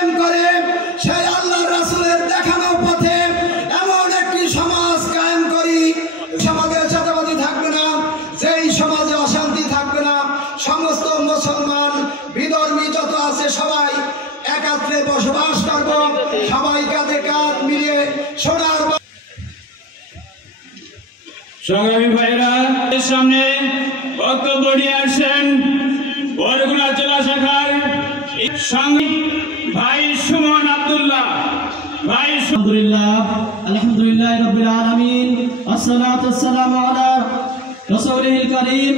কায়েম করে সেই আল্লাহ রাসূলের দেখানো পথে এমন একটি সমাজ কায়েম করি, সমাজে চাঁদাবাজি থাকবে না, যেই সমাজে অশান্তি থাকবে না, সমস্ত মুসলমান বিধর্মী যত আছে সবাই একত্রে বসবাস করব, সবাই কাঁধে কাঁধ মিলিয়ে সোনার। সংগ্রামী ভাইরা, সামনে বক্তব্য নিয়ে আসেন বরগুনা জেলা শাখার ভাই সুমন আব্দুল্লাহ। ভাই আলহামদুলিল্লাহ রাব্বিল আলামিন, আসসালাতু ওয়াসসালামু আলা রাসূলিল কারীম,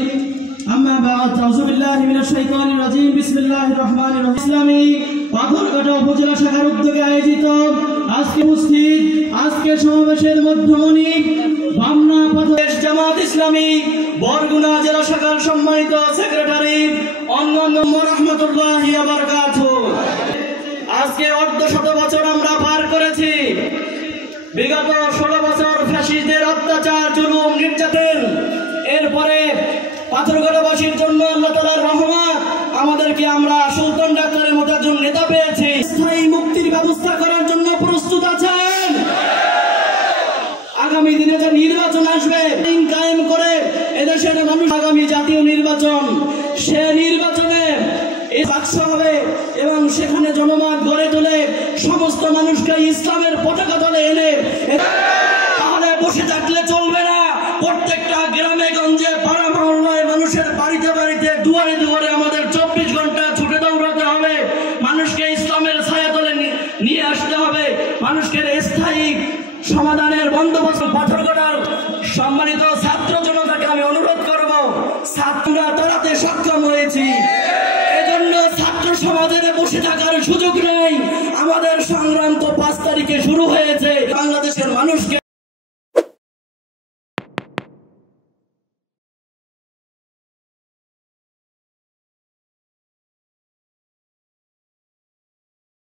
আম্মা বা'দ, আউযু বিল্লাহি মিনাশ শাইতানির রাজীম, বিসমিল্লাহির রহমানির রহিম। ইসলামী পাথরঘাটা উপজেলা শাখার উদ্যোগে আয়োজিত আজকে সমাবেশের মধ্যমণি বামনা প্রদেশ জামাত ইসলামী বরগুনা জেলা শাখার সম্মানিত সেক্রেটারি অন্যান্য রাহমাতুল্লাহি ওয়া বারাকাতুহু। আজকে অর্ধশত বছর আমরা পার করেছি। বিগত 16 বছর ফ্যাসিস্টদের অত্যাচার, জুলুম, নির্যাতন। এরপরে পাথরঘাটাবাসীর জন্য আল্লাহ তাআলার রহমত, আমাদেরকে আমরা সুলতান ডাক্তারের মতো একজন নেতা পেয়েছি। স্থায়ী মুক্তির ব্যবস্থা করার জন্য প্রস্তুত আছেন? আগামী দিনে যে নির্বাচন আসবে, আইন কায়েম করে এদেশের মানুষ আগামী জাতীয় নির্বাচন, সে নির্বাচনে বাক্স হবে এবং সেখানে জনমত গড়ে তোলে সমস্ত মানুষকে ইসলামের পতাকা তলে এনে। তাহলে বসে থাকলে চলবে না। প্রত্যেকটা গ্রামে গঞ্জে পাড়া মহল্লায় মানুষের বাড়িতে বাড়িতে দুয়ারে দুয়ারে আমাদের 24 ঘন্টা ছুটে দৌড়াতে হবে। মানুষকে ইসলামের ছায়াতলে নিয়ে আসতে হবে। মানুষকে স্থায়ী সমাধানের বন্দোবস্ত। পাথরঘাটার সম্মানিত ছাত্র জনতাকে আমি অনুরোধ করব, ছাত্ররা তাড়াতে সক্ষম হয়েছি, এজন্য ছাত্র সমাজের বসে থাকার সুযোগ নেই। আমাদের সংগ্রাম তো 5 তারিখে শুরু হয়েছে। বাংলাদেশের মানুষকে